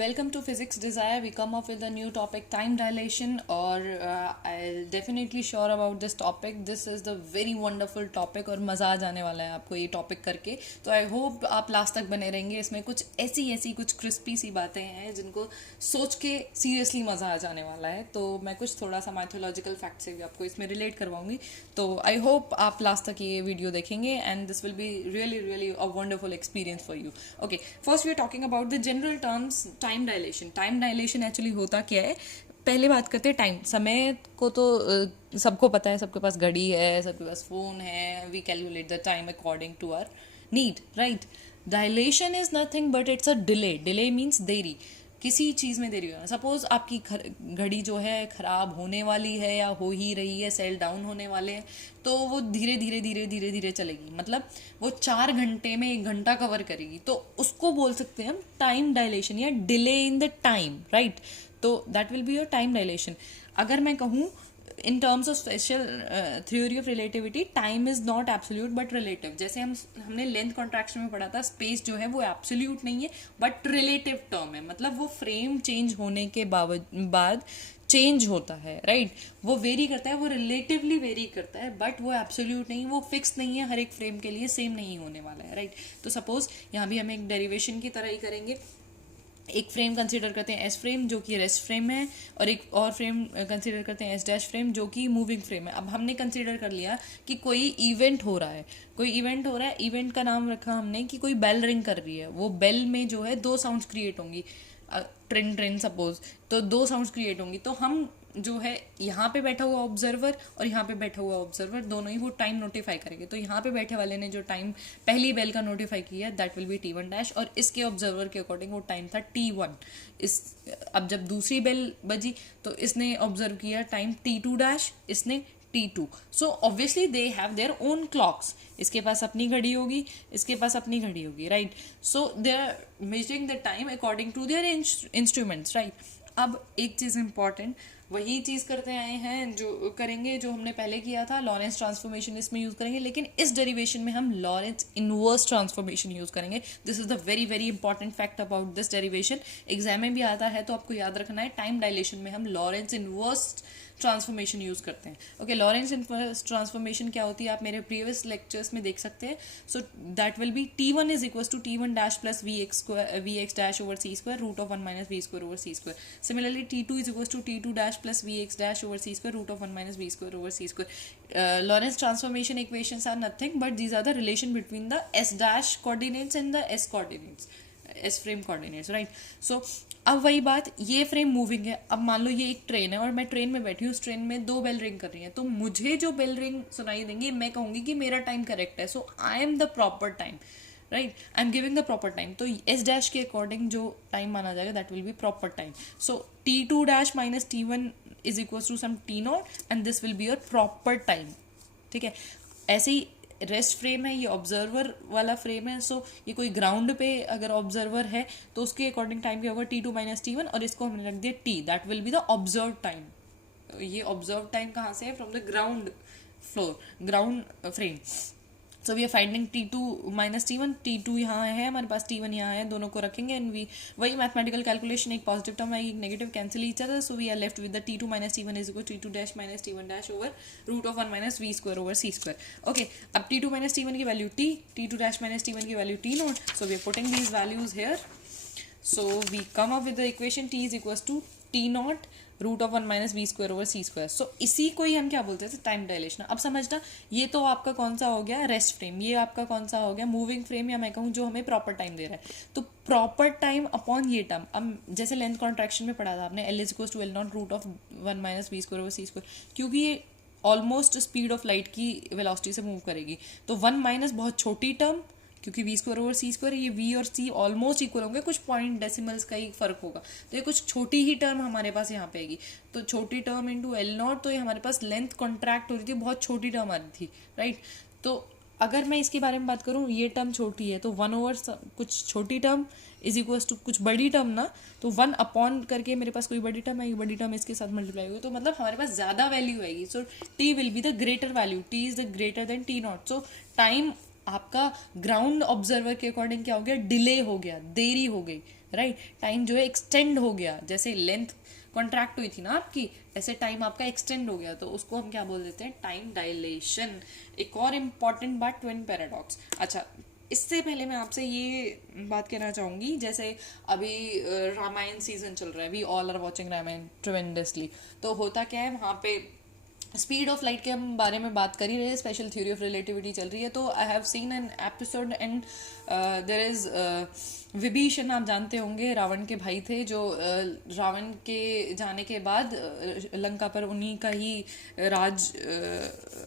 Welcome to Physics Desire. We come up with a new topic, time dilation, or I'll definitely sure about this topic. This is the very wonderful topic और मज़ा आ जाने वाला है आपको ये topic करके. तो आई होप आप लास्ट तक बने रहेंगे. इसमें कुछ ऐसी कुछ क्रिस्पी सी बातें हैं जिनको सोच के सीरियसली मज़ा आ जाने वाला है. तो मैं कुछ थोड़ा सा माइथोलॉजिकल फैक्ट से भी आपको इसमें रिलेट करवाऊंगी. तो आई होप आप लास्ट तक ये वीडियो देखेंगे and this will be really a wonderful experience for you. Okay, first we are talking about the general terms. Time dilation actually होता क्या है. पहले बात करते हैं टाइम. समय को तो सबको पता है, सबके पास घड़ी है, सबके पास फोन है. We calculate the time according to our need, right. Dilation is nothing but it's a delay means देरी. किसी चीज़ में देरी होना. सपोज आपकी घड़ी जो है ख़राब होने वाली है या हो ही रही है, सेल डाउन होने वाले हैं, तो वो धीरे चलेगी. मतलब वो 4 घंटे में 1 घंटा कवर करेगी. तो उसको बोल सकते हैं हम टाइम डायलेशन या delay in the time, right. तो that will be your time dilation. अगर मैं कहूँ in terms of special theory of relativity, time is not absolute but relative. जैसे हमने लेंथ कॉन्ट्रैक्शन में पढ़ा था, स्पेस जो है वो एब्सोल्यूट नहीं है बट रिलेटिव टर्म है. मतलब वो फ्रेम चेंज होने के बाद चेंज होता है, राइट. वो वेरी करता है, वो रिलेटिवली वेरी करता है, बट वो एब्सोल्यूट नहीं, वो फिक्स नहीं है. हर एक फ्रेम के लिए सेम नहीं होने वाला है, राइट. तो सपोज यहाँ भी हम एक डेरिवेशन की तरह ही करेंगे. एक फ्रेम कंसीडर करते हैं एस फ्रेम जो कि रेस्ट फ्रेम है, और एक और फ्रेम कंसीडर करते हैं एस डैश फ्रेम जो कि मूविंग फ्रेम है. अब हमने कंसीडर कर लिया कि कोई इवेंट हो रहा है. इवेंट का नाम रखा हमने कि कोई बेल रिंग कर रही है. वो बेल में जो है 2 साउंड्स क्रिएट होंगी, ट्रेन ट्रेन सपोज. तो 2 साउंड्स क्रिएट होंगी. तो हम जो है यहाँ पे बैठा हुआ ऑब्जर्वर और यहाँ पे बैठा हुआ ऑब्जर्वर दोनों ही वो टाइम नोटिफाई करेंगे. तो यहाँ पे बैठे वाले ने जो टाइम पहली बेल का नोटिफाई किया that will be T1 dash, और इसके ऑब्जर्वर के अकॉर्डिंग वो टाइम था T1. अब जब दूसरी बेल बजी तो इसने ऑब्जर्व किया टाइम T2 डैश, इसने T2. So obviously they have their own clocks. इसके पास अपनी घड़ी होगी, इसके पास अपनी घड़ी होगी, right. So they are measuring the time according to their instruments, right. अब एक चीज़ इंपॉर्टेंट, वही चीज़ करते आए हैं जो करेंगे जो हमने पहले किया था. लॉरेंस ट्रांसफॉर्मेशन इसमें यूज़ करेंगे, लेकिन इस डेरिवेशन में हम लॉरेंस इनवर्स ट्रांसफॉर्मेशन यूज़ करेंगे. This is the very important fact about this derivation. Exam में भी आता है तो आपको याद रखना है. टाइम डायलेशन में हम लॉरेंस इनवर्स ट्रांसफॉर्मेशन यूज़ करते हैं. ओके, लॉरेंस इनवर्स ट्रांसफॉर्मेशन क्या होती है आप मेरे प्रीवियस लेक्चर्स में देख सकते हैं. So that will be T1 is equal to T1 dash plus Vx dash over C square root of 1 minus V square over C square. Similarly, T2 is equals to T2 dash plus Vx dash over C square root of 1 minus V square over C square. Lorentz transformation equations are nothing but these are the relation between the S dash coordinates and the S coordinates, S frame coordinates, right? So अब वही बात, ये frame moving है. अब मान लो ये एक train है और मैं ट्रेन में बैठी हूँ. उस ट्रेन में 2 बेल रिंग कर रही है. तो मुझे जो बेल रिंग सुनाई देंगी मैं कहूँगी कि मेरा टाइम करेक्ट है. So I am the proper time, right. I am giving the proper time. तो एस डैश के अकॉर्डिंग जो टाइम माना जाएगा that will be proper time. So T2 dash minus T1 is equal to some T0 and this will be your proper time, ठीक है. ऐसे ही rest frame है, ये ऑब्जर्वर वाला फ्रेम है. सो ये कोई ग्राउंड पे अगर ऑब्जर्वर है तो उसके अकॉर्डिंग टाइम क्या होगा T2 माइनस T1, और इसको हमने रख दिया T. That will be the observe time. ये ऑब्जर्व टाइम कहाँ से है? From the ground floor, ground frame. So we are finding T2 minus T1. T2 यहाँ है हमारे पास, T1 यहाँ है. दोनों को रखेंगे एंड वी वही मैथमेटिकल कैलकुलेशन, एक पॉजिटिव टर्म है एक negative, cancel each other. So we are left with the T2 minus T1 is equal T2 dash minus T1 dash over root of 1 minus V square over C square. Okay, अब T2 minus T1 की value T, T2 dash minus T1 की value T0. So we are putting these values here. So we come up with the equation T is equals to T0 root of 1 minus V square over C square. So इसी को ही हम क्या बोलते हैं? Time dilation. अब समझना, ये तो आपका कौन सा हो गया? Rest frame. ये आपका कौन सा हो गया? मूविंग फ्रेम, या मैं कहूँ जो हमें प्रॉपर टाइम दे रहा है. तो प्रॉपर टाइम अपॉन ये टर्म. अब जैसे लेंथ कॉन्ट्रैक्शन में पढ़ा था आपने, L is equals to L0 root of 1 minus V square over C square. क्योंकि ये ऑलमोस्ट स्पीड ऑफ लाइट की वेलोसिटी से मूव करेगी. तो 1 माइनस बहुत छोटी टर्म, क्योंकि V square over C square, ये V और C ऑलमोस्ट इक्वल होंगे, कुछ पॉइंट डेसिमल्स का ही फर्क होगा. तो ये कुछ छोटी ही टर्म हमारे पास यहाँ पे आएगी. तो छोटी टर्म इंटू L0, तो ये हमारे पास लेंथ कॉन्ट्रैक्ट हो रही थी, बहुत छोटी टर्म आ रही थी, राइट. तो अगर मैं इसके बारे में बात करूँ, ये टर्म छोटी है तो 1 ओवर कुछ छोटी टर्म इज इक्वल्स टू कुछ बड़ी टर्म ना, तो 1 अपॉन करके मेरे पास कोई बड़ी टर्म आएगी, बड़ी टर्म इसके साथ मल्टीप्लाई होगी, तो मतलब हमारे पास ज़्यादा वैल्यू आएगी. सो T will be the greater value. T is the greater than T0. So time आपका ग्राउंड ऑब्जर्वर के अकॉर्डिंग क्या हो गया? डिले हो गया, देरी हो गई, राइट। टाइम जो है एक्सटेंड हो गया, जैसे लेंथ कॉन्ट्रैक्ट हुई थी ना आपकी, ऐसे टाइम आपका एक्सटेंड हो गया, तो उसको हम क्या बोल देते हैं, टाइम डायलेशन। एक और इम्पॉर्टेंट बात, ट्विन पैराडॉक्स। अच्छा, इससे पहले मैं आपसे ये बात कहना चाहूँगी, जैसे अभी रामायण सीजन चल रहा है, we all are watching Ramayan tremendously. तो होता क्या है वहाँ पे, स्पीड ऑफ लाइट के हम बारे में बात कर ही रहे हैं, स्पेशल थ्योरी ऑफ रिलेटिविटी चल रही है। तो I have seen an episode and there is Vibhishan, आप जानते होंगे रावण के भाई थे, जो रावण के जाने के बाद लंका पर उन्हीं का ही राज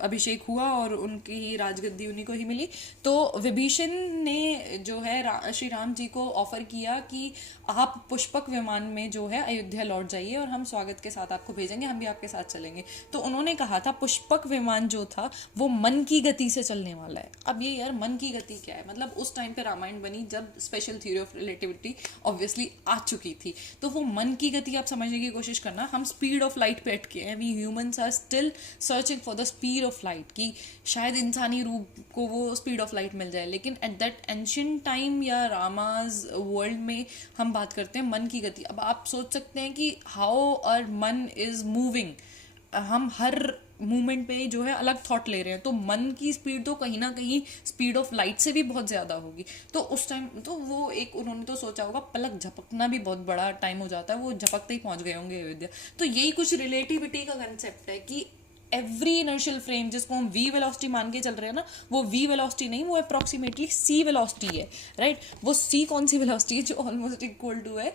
अभिषेक हुआ और उनकी ही राजगद्दी उन्हीं को ही मिली। तो विभीषण ने जो है श्री राम जी को ऑफर किया कि आप पुष्पक विमान में जो है अयोध्या लौट जाइए और हम स्वागत के साथ आपको भेजेंगे, हम भी आपके साथ चलेंगे। तो उन्होंने कहा था पुष्पक विमान जो था वो मन की गति से चलने वाला है। अब ये यार मन की गति क्या है, मतलब उस टाइम पे रामायण बनी जब special theory of relativity obviously आ चुकी थी। तो वो मन की गति आप समझने की कोशिश करना, हम स्पीड ऑफ लाइट पे अटके हैं, we humans are still searching for the speed of light, कि शायद इंसानी रूप को वो स्पीड ऑफ लाइट मिल जाए। लेकिन एट दैट एंशिएंट टाइम या रामाज वर्ल्ड में हम बात करते हैं मन की गति। अब आप सोच सकते हैं कि हाउ आवर मन इज मूविंग, हम हर मूवमेंट पे जो है अलग थॉट ले रहे हैं, तो मन की स्पीड तो कहीं ना कहीं स्पीड ऑफ लाइट से भी बहुत ज़्यादा होगी। तो उस टाइम तो वो एक उन्होंने तो सोचा होगा, पलक झपकना भी बहुत बड़ा टाइम हो जाता है, वो झपकते ही पहुंच गए होंगे अयोध्या। तो यही कुछ रिलेटिविटी का कंसेप्ट है कि एवरी इनर्शियल फ्रेम, जिसको हम वी वेलोसिटी मान के चल रहे हैं ना, वो वी वेलोसिटी नहीं, वो अप्रॉक्सीमेटली सी वेलोसिटी है, राइट। वो सी कौन सी वेलोसिटी है, जो ऑलमोस्ट इक्वल टू है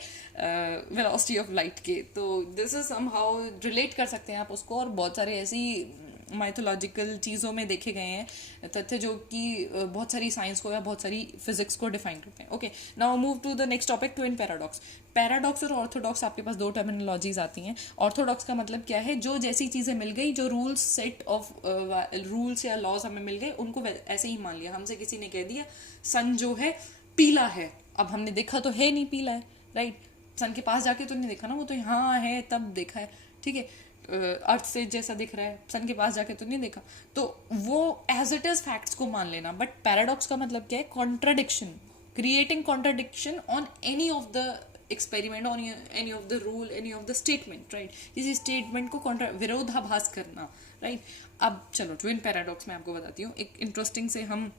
वेलोसिटी ऑफ लाइट के। तो this is somehow relate कर सकते हैं आप उसको, और बहुत सारे ऐसी माइथोलॉजिकल चीज़ों में देखे गए हैं तथ्य जो कि बहुत सारी साइंस को या बहुत सारी फिजिक्स को डिफाइन करते हैं। Okay, now move to the next topic, twin paradox. Paradox और ऑर्थोडॉक्स, आपके पास दो टर्मिनोलॉजीज आती हैं। ऑर्थोडॉक्स का मतलब क्या है, जो जैसी चीज़ें मिल गई, जो रूल्स सेट ऑफ रूल्स या लॉज हमें मिल गए, उनको ऐसे ही मान लिया। हमसे किसी ने कह दिया सन जो है पीला है, अब हमने देखा तो है नहीं पीला है, राइट। सन के पास जाके तो नहीं देखा ना, वो तो यहाँ है तब देखा है, ठीक है। अर्थ से जैसा दिख रहा है, सन के पास जाके तो नहीं देखा, तो वो एज इट इज फैक्ट्स को मान लेना। बट पैराडॉक्स का मतलब क्या है, contradiction, creating contradiction on any of the experiment, on any of the rule, any of the statement, right. किसी स्टेटमेंट को विरोधाभास करना, राइट। अब चलो ट्विन पैराडॉक्स मैं आपको बताती हूँ, एक इंटरेस्टिंग से हम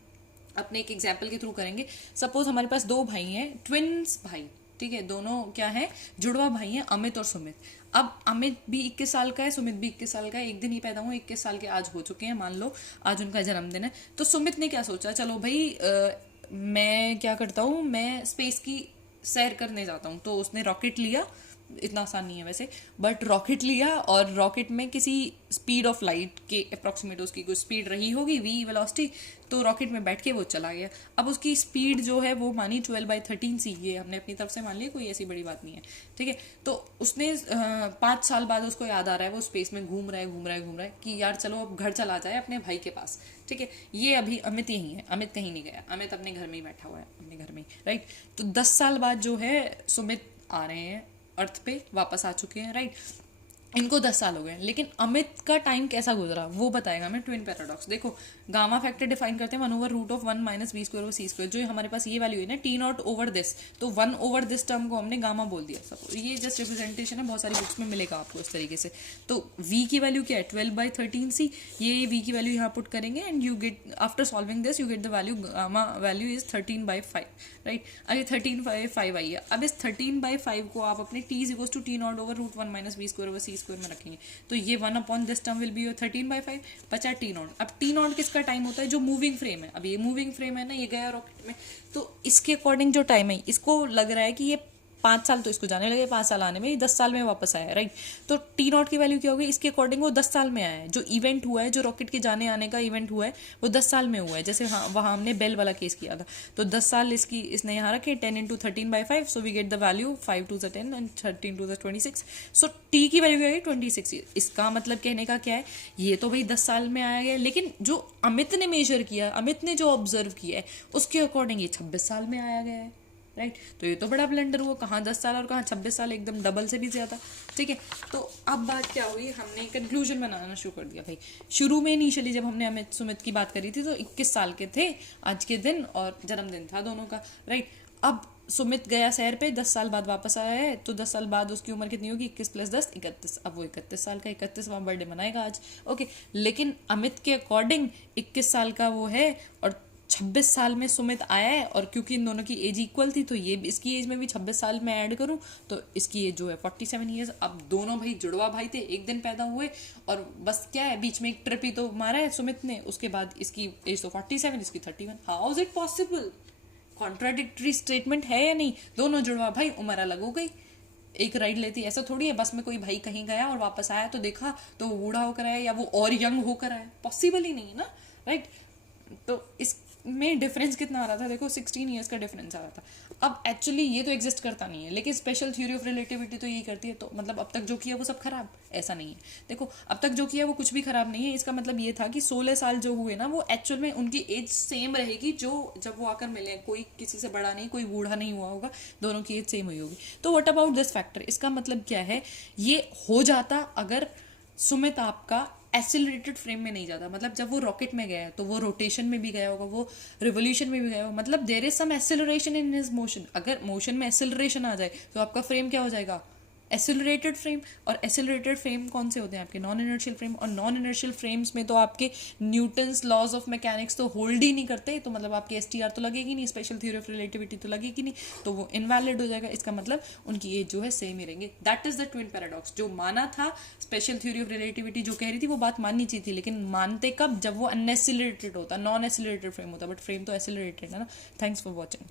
अपने एक एग्जाम्पल के थ्रू करेंगे। सपोज हमारे पास दो भाई हैं, ट्विन्स भाई, ठीक है, दोनों क्या है, जुड़वा भाई हैं, अमित और सुमित। अब अमित भी 21 साल का है, सुमित भी 21 साल का है, एक दिन ही पैदा हुए, 21 साल के आज हो चुके हैं, मान लो आज उनका जन्मदिन है। तो सुमित ने क्या सोचा, चलो भाई मैं क्या करता हूँ, मैं स्पेस की सैर करने जाता हूँ। तो उसने रॉकेट लिया, इतना आसान नहीं है वैसे, बट रॉकेट लिया, और रॉकेट में किसी स्पीड ऑफ लाइट के अप्रॉक्सीमेट उसकी कुछ स्पीड रही होगी, वी वेलोसिटी, तो रॉकेट में बैठ के वो चला गया। अब उसकी स्पीड जो है वो मानी 12/13 सी, ये हमने अपनी तरफ से मान लिया, कोई ऐसी बड़ी बात नहीं है, ठीक है। तो उसने 5 साल बाद उसको याद आ रहा है, वो स्पेस में घूम रहा है कि यार चलो अब घर चला जाए अपने भाई के पास, ठीक है। ये अभी अमित यही है, अमित कहीं नहीं गया, अमित अपने घर में ही बैठा हुआ है, अपने घर में, राइट। तो 10 साल बाद जो है सुमित आ रहे हैं अर्थ पे, वापस आ चुके हैं, राइट। इनको 10 साल हो गए, लेकिन अमित का टाइम कैसा गुजरा वो बताएगा मैं ट्विन पैराडॉक्स। देखो, गामा फैक्टर डिफाइन करते हैं 1/√1 - v²/c², जो हमारे पास ये वैल्यू है ना t0 ओवर दिस, तो 1 ओवर दिस टर्म को हमने गामा बोल दिया। सब ये जस्ट रिप्रेजेंटेशन है, बहुत सारी बुक्स में मिलेगा आपको इस तरीके से। तो v की वैल्यू क्या है, 12/13c, ये v की वैल्यू यहाँ पुट करेंगे and you get, after solving this you get the value, gamma value is 13/5, right. अरे 13/5 आई है। अब इस 13/5 को आप अपने t = t0 ओवर √1 - v²/c² में रखेंगे, तो ये 1 upon this term will be your 13/5, बचा t0। अब t0 किसका टाइम होता है, जो मूविंग फ्रेम है। अब ये मूविंग फ्रेम है ना, ये गया रॉकेट में, तो इसके अकॉर्डिंग जो टाइम है, इसको लग रहा है कि ये 5 साल तो इसको जाने लगे, 5 साल आने में, 10 साल में वापस आया, राइट। तो t0 की वैल्यू क्या होगी, इसके अकॉर्डिंग वो 10 साल में आया है। जो इवेंट हुआ है, जो रॉकेट के जाने आने का इवेंट हुआ है, वो 10 साल में हुआ है। जैसे हाँ, वहाँ हमने बेल वाला केस किया था, तो 10 साल इसने यहाँ रखे, 10 × 13/5, so we get the value 5 × 10 and 13 × 26, so t की वैल्यू क्या है 26। इसका मतलब कहने का क्या है, ये तो भाई 10 साल में आया गया, लेकिन जो अमित ने मेजर किया, अमित ने जो ऑब्जर्व किया है, उसके अकॉर्डिंग ये 26 साल में आया गया है, राइट। तो ये तो बड़ा ब्लंडर हुआ, कहाँ 10 साल और कहाँ 26 साल, एकदम डबल से भी ज़्यादा, ठीक है। तो अब बात क्या हुई, हमने कंक्लूजन बनाना शुरू कर दिया भाई। शुरू में इनिशियली जब हमने अमित सुमित की बात करी थी, तो 21 साल के थे आज के दिन, और जन्मदिन था दोनों का, राइट। अब सुमित गया सैर पे, 10 साल बाद वापस आया है, तो 10 साल बाद उसकी उम्र कितनी होगी? 21 + 10 31। अब वो 31 साल का 31वां बर्थडे मनाएगा आज। ओके, लेकिन अमित के अकॉर्डिंग 21 साल का वो है और 26 साल में सुमित आया है, और क्योंकि इन दोनों की एज इक्वल थी तो ये इसकी एज में भी 26 साल में ऐड करूं तो इसकी एज जो है 47 ईयर्स। अब दोनों भाई जुड़वा भाई थे, एक दिन पैदा हुए, और बस क्या है, बीच में एक ट्रिप ही तो मारा है सुमित ने, उसके बाद इसकी एज तो 47, इसकी 31। How is it possible? Contradictory statement है या नहीं? दोनों जुड़वा भाई, उम्र अलग हो गई, एक राइड लेती, ऐसा थोड़ी है बस में कोई भाई कहीं गया और वापस आया तो देखा तो वो बूढ़ा होकर आया या वो और यंग होकर आया, पॉसिबल ही नहीं है ना, राइट? तो इसमें डिफरेंस कितना आ रहा था? देखो 16 ईयर्स का डिफरेंस आ रहा था। अब एक्चुअली ये तो एग्जिस्ट करता नहीं है, लेकिन स्पेशल थ्योरी ऑफ रिलेटिविटी तो यही करती है, तो मतलब अब तक जो किया वो सब खराब? ऐसा नहीं है। देखो अब तक जो किया वो कुछ भी खराब नहीं है। इसका मतलब ये था कि 16 साल जो हुए ना, वो एक्चुअल में उनकी एज सेम रहेगी, जो जब वो आकर मिले, कोई किसी से बड़ा नहीं, कोई बूढ़ा नहीं हुआ होगा, दोनों की एज सेम हुई होगी। तो व्हाट अबाउट दिस फैक्टर? इसका मतलब क्या है? ये हो जाता अगर सुमित आपका एसिलरेटेड फ्रेम में नहीं जाता। मतलब जब वो रॉकेट में गया है तो वो रोटेशन में भी गया होगा, वो रिवोल्यूशन में भी गया होगा, मतलब there is some acceleration in his motion. अगर मोशन में एसिलरेशन आ जाए तो आपका फ्रेम क्या हो जाएगा? Accelerated frame. और एसिलरेटेड फ्रेम कौन से होते हैं? आपके नॉन इनर्शियल फ्रेम। और नॉन इनर्शियल फ्रेम्स में तो आपके न्यूटन्स लॉज ऑफ मैकेनिक्स तो होल्ड ही नहीं करते, तो मतलब आपकी एसटीआर तो लगेगी नहीं, स्पेशल थ्योरी ऑफ रिलेटिविटी तो लगेगी नहीं, तो वो इनवैलिड हो जाएगा। इसका मतलब उनकी एज जो है सेम ही रहेंगे। That is the twin paradox. जो माना था स्पेशल थ्योरी ऑफ रिलेटिविटी जो कह रही थी वो बात माननी चाहिए थी, लेकिन मानते कब? जब वो अनएसिलरेटेड होता, नॉन एसिलरेटेड फ्रेम होता, बट फ्रेम तो एसिलरेटेड है ना। Thanks for watching.